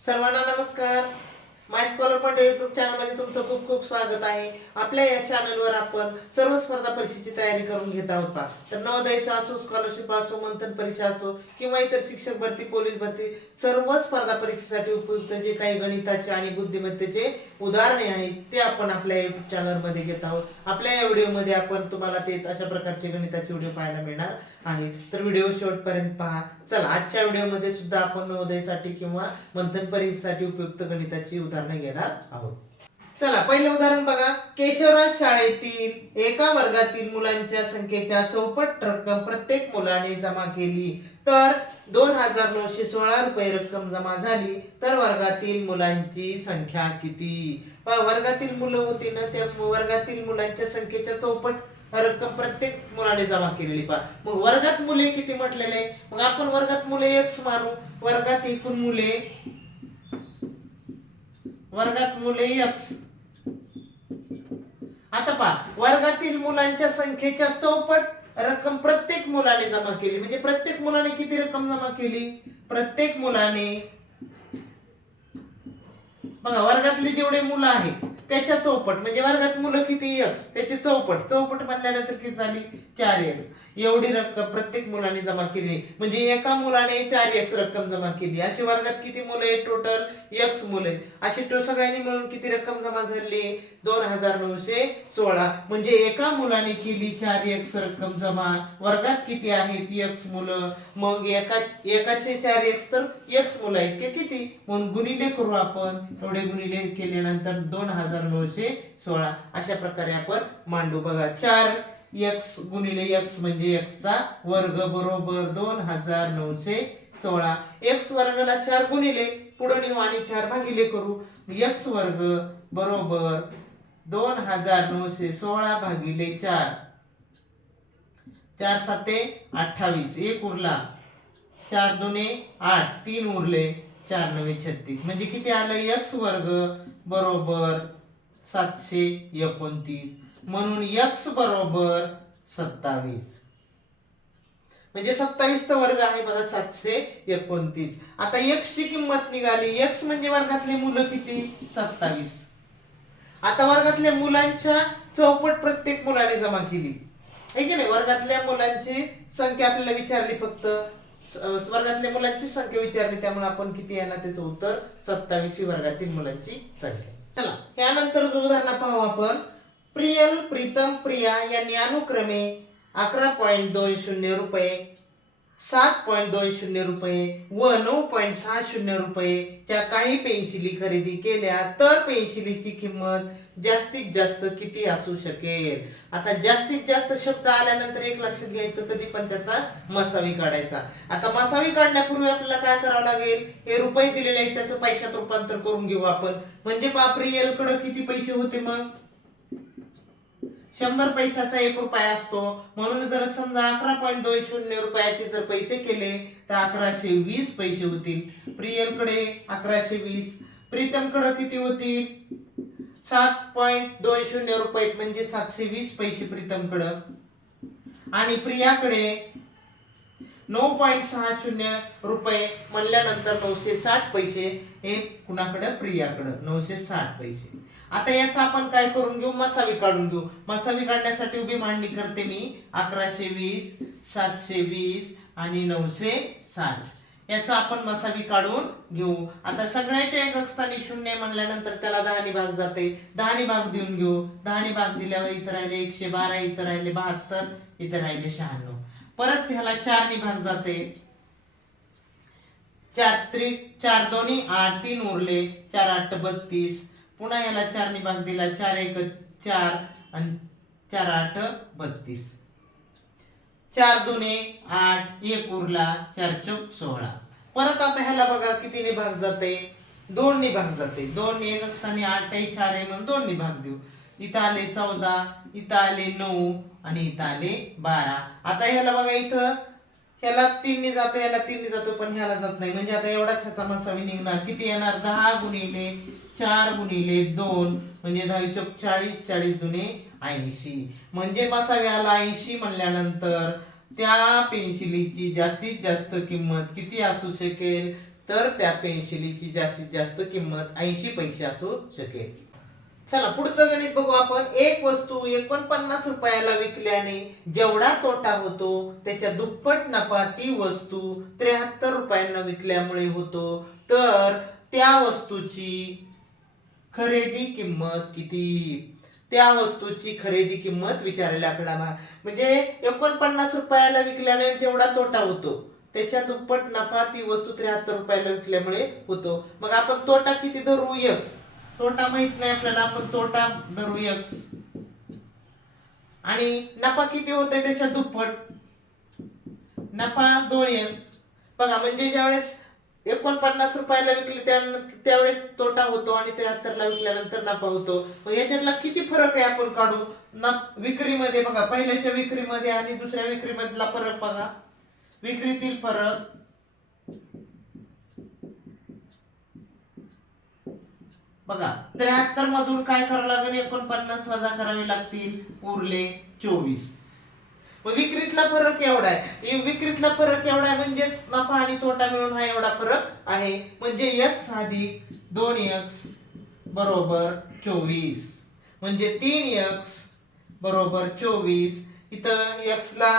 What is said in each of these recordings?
सर्वांना नमस्कार My scholar point YouTube चॅनलमध्ये तुमचं खूप खूप स्वागत आहे. आपल्या या चॅनलवर आपण सर्व स्पर्धा परीक्षेची तयारी करून घेत आहोत का तर नवोदयचा असो स्कॉलरशिप असो मंथन परीक्षा असो किंवा इतर शिक्षक भरती पोलीस भरती सर्व स्पर्धा परीक्षेसाठी उपयुक्त जे काही गणिताचे आणि बुद्धिमत्तेचे उदाहरणे आहेत ते आपण आपल्या युट्यूब चॅनलमध्ये घेत आहोत. आपल्या या व्हिडिओमध्ये आपण तुम्हाला ते अशा प्रकारचे गणिताचे व्हिडिओ पाहायला मिळणार आहे तर व्हिडिओ शेवटपर्यंत पहा. चला आजच्या व्हिडिओमध्ये सुद्धा आपण नवोदयसाठी किंवा मंथन परीक्षेसाठी उपयुक्त गणिताची उदाहरण घेणार आहोत. चला पहिले उदाहरण बघा. केशवराज शाळेतील एका वर्गातील मुलांच्या संख्येच्या चौपट रक्कम प्रत्येक मुलाने जमा केली. तर दोन हजार नऊशे सोळा रुपये रक्कम जमा झाली तर वर्गातील मुलांची संख्या किती? वर्गातील मुलं होती ना त्या वर्गातील मुलांच्या संख्येच्या चौपट रक्कम प्रत्येक मुलाने जमा केलेली पहा. मग वर्गात मुले किती म्हटलेले? मग आपण वर्गात मुले एक्स मानू. वर्गात एकूण मुले वर्गात मुले एक्स आता पहा वर्गातील मुलांच्या संख्येच्या चौपट रक्कम प्रत्येक मुलाने जमा केली. म्हणजे प्रत्येक मुलाने किती रक्कम जमा केली? प्रत्येक मुलाने बघा वर्गातले जेवढे मुलं आहेत त्याच्या चौपट म्हणजे वर्गात मुलं किती एक्स त्याची चौपट. चौपट म्हणल्यानंतर किती झाली? चार एक्स एवढी रक्कम प्रत्येक मुलाने जमा केली. म्हणजे एका मुलाने चार एक्स रक्कम जमा केली. अशी वर्गात किती मुलं आहेत टोटल एक्स मुलं आहेत. अशी तो सगळ्यांनी मिळून किती रक्कम जमा झाली? दोन हजार नऊशे सोळा. म्हणजे एका मुलाने केली चार एक्स रक्कम जमा. वर्गात किती आहेत एक्स मुलं? मग एका एकाचे चार एक्स तर एक्स मुलं आहेत. ते किती? म्हणून गुणिले करू आपण. एवढे गुणिले केल्यानंतर दोन हजार नऊशे सोळा. अशा प्रकारे आपण मांडू बघा. चार एक्स गुणिले एक्स म्हणजे एक्सचा वर्ग बरोबर दोन हजार नऊशे सोळा. एक्स वर्गाला चार गुणिले पुढे नेऊ आणि चार भागिले करू. एक्स वर्ग बरोबर दोन हजार नऊशे सोळा भागिले चार. चार साते अठ्ठावीस. एक उरला. चार दोने आठ. तीन उरले. चार नवे छत्तीस. म्हणजे किती आलं? एक्स वर्ग बरोबर सातशे एकोणतीस. म्हणून एक्स बरोबर सत्तावीस. म्हणजे सत्तावीसचा वर्ग आहे बघा सातशे एकोणतीस. आता एक्स ची किंमत निघाली. एक्स म्हणजे वर्गातले मुलं किती? सत्तावीस. आता वर्गातल्या मुलांच्या चौपट प्रत्येक मुलाने जमा केली. आहे की नाही? वर्गातल्या मुलांची संख्या आपल्याला विचारली फक्त. वर्गातल्या मुलांची संख्या विचारली त्यामुळे आपण किती येणार त्याचं उत्तर? सत्तावीस वर्गातील मुलांची संख्या. चला यानंतर जो उदाहरण पाहू आपण. प्रियल प्रीतम प्रिया यांनी अनुक्रमे अकरा पॉईंट दोन शून्य रुपये सात पॉईंट दोन शून्य रुपये व नऊ पॉईंट सहा शून्य रुपयेच्या काही पेन्सिली खरेदी केल्या तर पेन्सिलीची किंमत जास्तीत जास्त किती असू शकेल? आता जास्तीत जास्त शब्द आल्यानंतर एक लक्षात घ्यायचं कधी पण त्याचा मसावी काढायचा. आता मसावी काढण्यापूर्वी आपल्याला काय करावं लागेल? हे रुपये दिलेले आहेत त्याचं पैशात रूपांतर करून घेऊ आपण. म्हणजे बापरी एलकडं किती पैसे होते मग? शंभर पैशाचा एक रुपया असतो. म्हणून जर समजा अकरा पॉईंट दोन शून्य रुपयाचे जर पैसे केले तर अकराशे वीस पैसे होतील. प्रियलकडे अकराशे वीस. प्रीतमकडे किती होतील? सात पॉईंट दोन शून्य रुपये म्हणजे सातशे वीस पैसे प्रीतमकडं. आणि प्रियाकडे नऊ पॉईंट सहा शून्य रुपये म्हणल्यानंतर नऊशे साठ पैसे हे कुणाकडं? प्रियाकडं. नऊशे साठ पैसे. आता याचा आपण काय करून घेऊ? मसावी काढून घेऊ. मसावी काढण्यासाठी उभी मांडणी करते मी अकराशे वीस सातशे वीस आणि नऊशे साठ. याचा आपण मसावी काढून घेऊ. आता सगळ्याच्या एक स्थानी शून्य म्हणल्यानंतर त्याला दहानी भाग जाते. दहानी भाग देऊन घेऊ. दहानी भाग दिल्यावर इथं राहिले एकशे बारा इथं राहिले बहात्तर इथं राहिले शहाण्णव. परत ह्याला चारनी भाग जाते. चार त्रिक चार दोन्ही आठ तीन उरले चार आठ बत्तीस. पुन्हा याला चारनी भाग दिला चार एक चार आणि चार आठ बत्तीस. चार दोन्ही आठ एक उरला चार चौक सोळा. परत आता ह्याला बघा कितीने भाग जाते. दोन भाग जाते. दोन एक स्थानी आठ आहे चार आहे म्हणून दोन भाग देऊ. इथं आले चौदा इथं आले नऊ आणि इथं आले बारा. आता ह्याला बघा इथं ह्याला तीनने जातो ह्याला तीनने जातो पण ह्याला जात नाही. म्हणजे आता एवढाच ह्याचा मसावी निघणार. किती येणार? दहा गुणिले चार गुणिले दोन. म्हणजे दहा चौक चाळीस चाळीस दुने ऐंशी. म्हणजे मसावी आला ऐंशी म्हणल्यानंतर त्या पेन्सिलीची जास्तीत जास्त किंमत किती असू शकेल? तर त्या पेन्शिलीची जास्तीत जास्त किंमत ऐंशी पैसे असू शकेल. चला पुढचं गणित बघू आपण. एक वस्तू एकोणपन्नास रुपयाला विकल्याने जेवढा तोटा होतो त्याच्या दुप्पट नफा ती वस्तू त्र्याहत्तर रुपयांना विकल्यामुळे होतो. तर त्या वस्तूची खरेदी किंमत किती? त्या वस्तूची खरेदी किंमत विचारायला आपल्याला म्हणजे एकोणपन्नास रुपयाला विकल्याने जेवढा तोटा होतो त्याच्या दुप्पट नफा ती वस्तू त्र्याहत्तर रुपयाला विकल्यामुळे होतो. मग आपण तोटा किती धरू? यक्स तोटा माहीत नाही आपल्याला आपण तोटा धरू एक्स आणि नफा किती होते त्याच्या दुप्पट? नफा दोन एक्स बघा म्हणजे ज्यावेळेस एकोणपन्नास रुपयाला विकले त्यावेळेस तोटा होतो आणि त्र्याहत्तर ला विकल्यानंतर नफा होतो. मग याच्यातला किती फरक आहे आपण काढू? न विक्रीमध्ये बघा पहिल्याच्या विक्रीमध्ये आणि दुसऱ्या विक्रीमधला फरक बघा. विक्रीतील फरक बघा त्र्याहत्तर मधून काय करावं लागेल? एकोणपन्नास वजा करावे लागतील. उरले चोवीस. मग विक्रीतला फरक एवढा आहे. विक्रीतला फरक एवढा आहे म्हणजेच नफा आणि तोटा मिळून हा एवढा फरक आहे. म्हणजे एक्स अधिक दोन एक्स बरोबर चोवीस. म्हणजे तीन एक्स बरोबर चोवीस. इथं एक्सला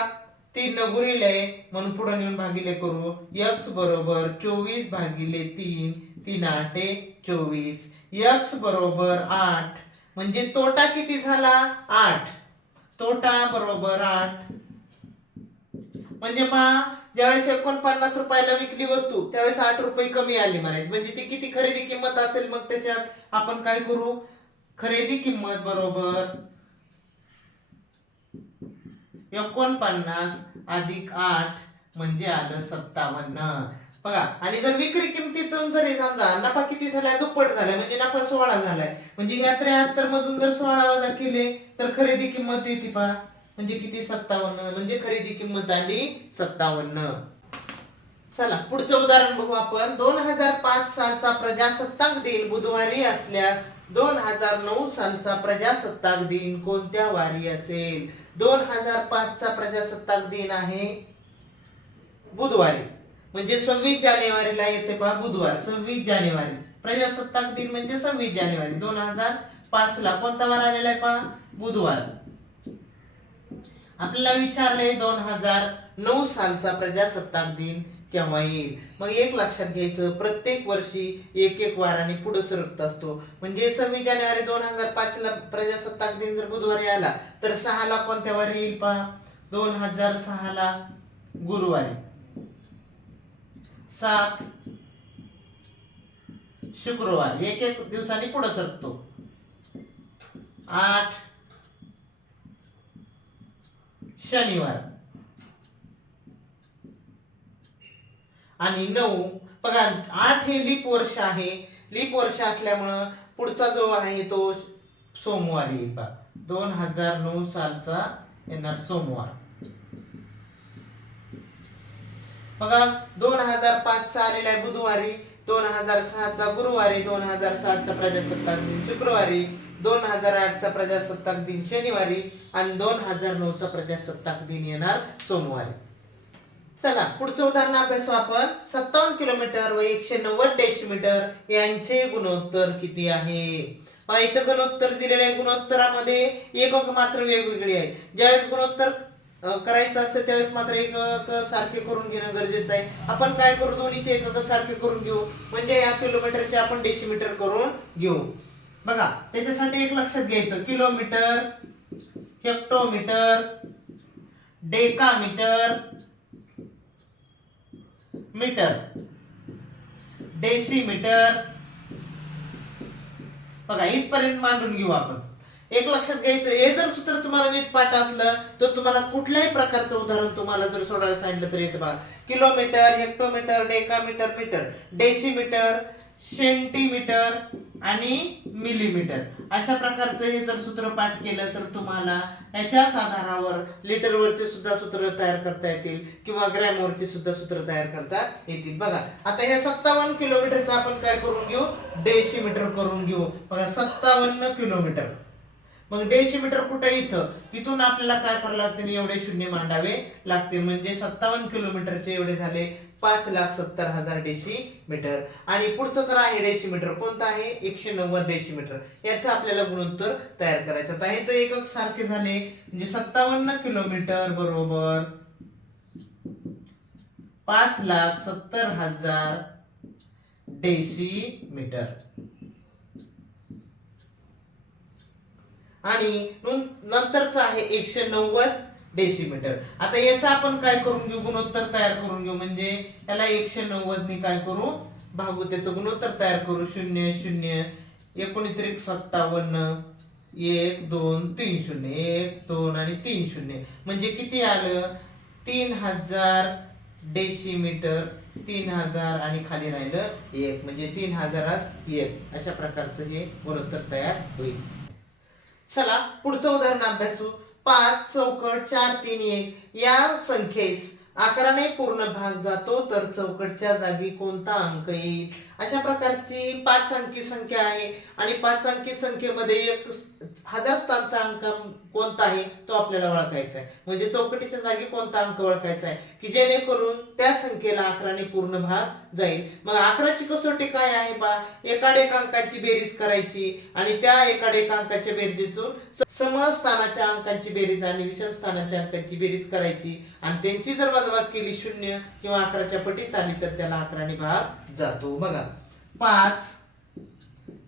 तीन न गुणिले म्हणून पुढे नेऊन भागिले करू. एक्स बरोबर चोवीस भागिले तीन तीन आठे चोवीस. एक्स बरोबर आठ. म्हणजे तोटा किती झाला? आठ. तोटा बरोबर आठ. म्हणजे मा ज्यावेळेस एकोणपन्नास रुपयाला विकली वस्तू त्यावेळेस आठ रुपये कमी आली म्हणायचं. म्हणजे ती किती खरेदी किंमत असेल मग त्याच्यात आपण काय करू? खरेदी किंमत बरोबर एकोणपन्नास अधिक आठ म्हणजे आलं सत्तावन्न. बघा आणि जर विक्री किमतीतून जरी समजा नफा किती झालाय दुप्पट झालाय म्हणजे नफा सोळा झालाय म्हणजे या त्र्याहत्तर मधून जर सोळा वजा केले तर खरेदी किंमत येते पहा. म्हणजे किती? सत्तावन्न. म्हणजे खरेदी किंमत आली सत्तावन्न. चला पुढचं उदाहरण बघू आपण. दोन हजार पाच सालचा प्रजासत्ताक दिन बुधवारी असल्यास दोन हजार नऊ सालचा प्रजासत्ताक दिन कोणत्या वारी असेल? दोन हजार पाचचा प्रजासत्ताक दिन आहे बुधवारी. म्हणजे सव्वीस जानेवारीला येते पहा बुधवार सव्वीस जानेवारी. प्रजासत्ताक दिन म्हणजे सव्वीस जानेवारी. दोन हजार पाच ला कोणता वार आलेला आहे पहा? बुधवार. आपल्याला विचारले दोन हजार नऊ सालचा प्रजासत्ताक दिन केव्हा येईल मग एक लक्षात घ्यायचं प्रत्येक वर्षी एक एक वाराने पुढे सरकत असतो. म्हणजे सव्वीस जानेवारी दोन हजार पाच ला प्रजासत्ताक दिन जर बुधवारी आला तर सहाला कोणत्या वारी येईल पहा? दोन हजार सहाला गुरुवारी. सात शुक्रवार. एक एक दिवसांनी पुढे सरकतो. आठ शनिवार. आणि नऊ. बघा आठ हे लीप वर्ष आहे. लीप वर्ष असल्यामुळं पुढचा जो आहे तो सोमवार येईल बघा दोन हजार नऊ सालचा येणार सोमवार. बघा दोन हजार पाच चा आलेला आहे बुधवारी दोन हजार सहाचा गुरुवारी दोन हजार सातचा प्रजासत्ताक दिन शुक्रवारी दोन हजार आठचा प्रजासत्ताक दिन शनिवारी आणि दोन हजार नऊचा प्रजासत्ताक दिन येणार सोमवारी. चला पुढचं उदाहरण अभ्यासू आपण. सत्तावन्न किलोमीटर व एकशे नव्वद डेसिमीटर यांचे गुणोत्तर किती आहे? इथं गुणोत्तर दिलेले आहे गुणोत्तरामध्ये. एकक मात्र वेगवेगळी आहे ज्यावेळेस गुणोत्तर करायचं असतं त्यावेळेस मात्र एकक सारखे करून घेणं गरजेचं आहे. आपण काय करू? दोन्हीचे एकक सारखे करून घेऊ. म्हणजे या किलोमीटरचे आपण डेसिमीटर करून घेऊ. बघा त्याच्यासाठी एक लक्षात घ्यायचं. Kilometre hectometre decametre metre. Decimetre. बघा इथपर्यंत मांडून घेऊ आपण. एक लक्षात घ्यायचं हे जर सूत्र तुम्हाला नीट पाठ असलं तर तुम्हाला कुठल्याही प्रकारचं उदाहरण तुम्हाला जर सोडायला सांगितलं तर येतं बघा. Kilometre hectometre decametre metre. Decimetre centimetre. आणि मिलीमीटर अशा प्रकारचं हे जर सूत्र पाठ केलं तर तुम्हाला याच्याच आधारावर लिटरवरचे सुद्धा सूत्र तयार करता येतील किंवा ग्रॅमवरचे सुद्धा सूत्र तयार करता येतील. बघा आता हे सत्तावन्न किलोमीटरचं आपण काय करून घेऊ? डेसिमीटर करून घेऊ. बघा सत्तावन्न किलोमीटर मग डेसिमीटर कुठे इथं? इथून आपल्याला काय करावं लागते? एवढे शून्य मांडावे लागते. म्हणजे सत्तावन्न किलोमीटरचे एवढे झाले पाच लाख सत्तर हजार डेसिमीटर. आणि पुढचं तर आहे डेसिमीटर. कोणतं आहे? एकशे नव्वद डेसिमीटर. याचं आपल्याला गुणोत्तर तयार करायचं आता ह्याचं एकक सारखे झाले. म्हणजे सत्तावन्न किलोमीटर बरोबर पाच लाख सत्तर हजार डेसिमीटर. आणि नंतरच नंतरचं आहे एकशे नव्वद डेसिमीटर आता याचा आपण काय करून घेऊ? गुणोत्तर तयार करून घेऊ. म्हणजे याला एकशे नव्वदनी काय करू? भागू त्याचं गुणोत्तर तयार करू. शून्य शून्य एकोणत्रिक सत्तावन्न एक दोन तीन शून्य एक दोन आणि तीन शून्य. म्हणजे किती आलं? तीन हजार डेसिमीटर तीन हजार आणि खाली राहिलं एक. म्हणजे तीन हजारास एक. अशा प्रकारचं हे गुणोत्तर तयार होईल. चला पुढचं उदाहरण अभ्यासू. पाच चौकट चार तीन एक. या संख्येस अकराने पूर्ण भाग जातो तर चौकटच्या जागी कोणता अंक येईल? अशा प्रकारची पाच अंकी संख्या आहे. आणि पाच अंकी संख्येमध्ये एक हजार स्थानचा अंक कोणता आहे तो आपल्याला ओळखायचा आहे. म्हणजे चौकटीच्या जागी कोणता अंक ओळखायचा आहे? की जेणेकरून त्या संख्येला अकराने पूर्ण भाग जाईल. मग अकराची कसोटी काय आहे बा? एकाडेक अंकाची बेरीज करायची आणि त्या एकाडेक अंकाच्या बेरजेतून समस्थानाच्या अंकांची बेरीज आणि विषम स्थानाच्या अंकांची बेरीज करायची. आणि त्यांची जर वजाबाकी केली शून्य किंवा अकराच्या पटीत आली तर त्याला अकराने भाग जातो. बघा. पाच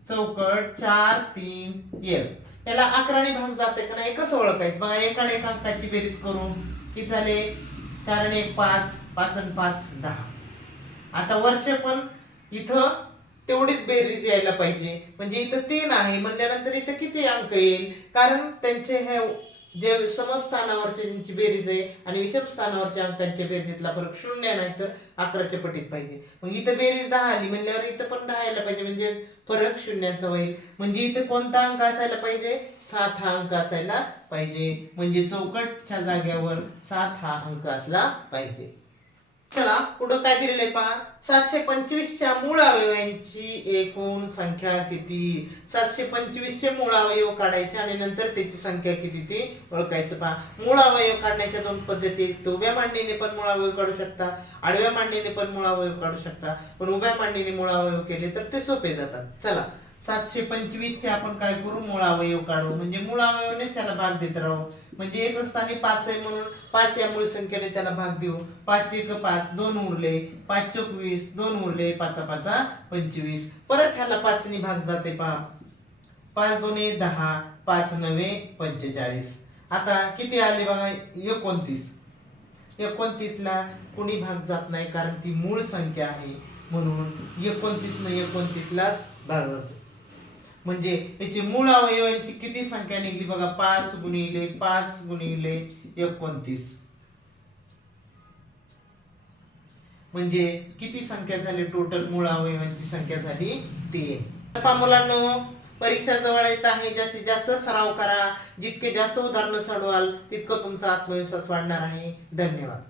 चौकट चार तीन एल याला अकराने भाग जाते का नाही? कसं ओळखायचं? बघा एकाड एक अंकाची बेरीज करून किती झाले? चार आणि एक पाच. पाच आणि पाच दहा. आता वरचे पण इथं तेवढीच बेरीज यायला पाहिजे. म्हणजे इथं तीन आहे. म्हणल्यानंतर इथं किती अंक येईल? कारण त्यांचे हे जे समस्थानावरचे बेरीज आहे आणि विषम स्थानावरच्या अंकांच्या बेरीजला फरक शून्य नाही तर अकराच्या पटीत पाहिजे. मग इथं बेरीज दहा आली म्हणल्यावर इथं पण दहा यायला पाहिजे म्हणजे फरक शून्याचा होईल. म्हणजे इथं कोणता अंक असायला पाहिजे? सात हा अंक असायला पाहिजे. म्हणजे चौकटच्या जाग्यावर सात हा अंक असला पाहिजे. चला पुढं काय दिलेलं आहे पहा. सातशे पंचवीसच्या मूळ अवयवांची एकूण संख्या किती? सातशे पंचवीसचे मूळ अवयव काढायचे आणि नंतर त्याची संख्या किती ती ओळखायचं पहा. मूळ अवयव काढण्याच्या दोन पद्धती उभ्या मांडणीने पण मूळ अवयव काढू शकता आडव्या मांडणीने पण मूळ अवयव काढू शकता. पण उभ्या मांडणीने मूळ अवयव केले तर ते सोपे जातात. चला. सातशे पंचवीस चे आपण काय करू? मूळ अवयव काढू. म्हणजे मूळ अवयवनेच त्याला भाग देत राहू. म्हणजे एक स्थानी पाच आहे म्हणून पाच या मूळ संख्येने त्याला भाग देऊ. पाच एक पाच दोन उरले. पाच चोवीस दोन उरले. पाचा पाचा पंचवीस. परत ह्याला पाचनी भाग जाते पहा. पाच दोन्ही दहा. पाच नवे पंचेचाळीस. आता किती आले बघा? एकोणतीस. एकोणतीस ला कोणी भाग जात नाही कारण ती मूळ संख्या आहे. म्हणून एकोणतीस न एकोणतीस लाच भाग जातो. म्हणजे त्याची मूळ अवयवांची किती संख्या निघली बघा? पाच गुणिले पाच गुणिले एकोणतीस. म्हणजे किती संख्या झाली? टोटल मूळ अवयवांची संख्या झाली तीन. मुलांना मुलांनो परीक्षा जवळ येत आहे. जास्तीत जास्त सराव करा. जितके जास्त उदाहरणं सोडवाल तितकं तुमचा आत्मविश्वास वाढणार आहे. धन्यवाद.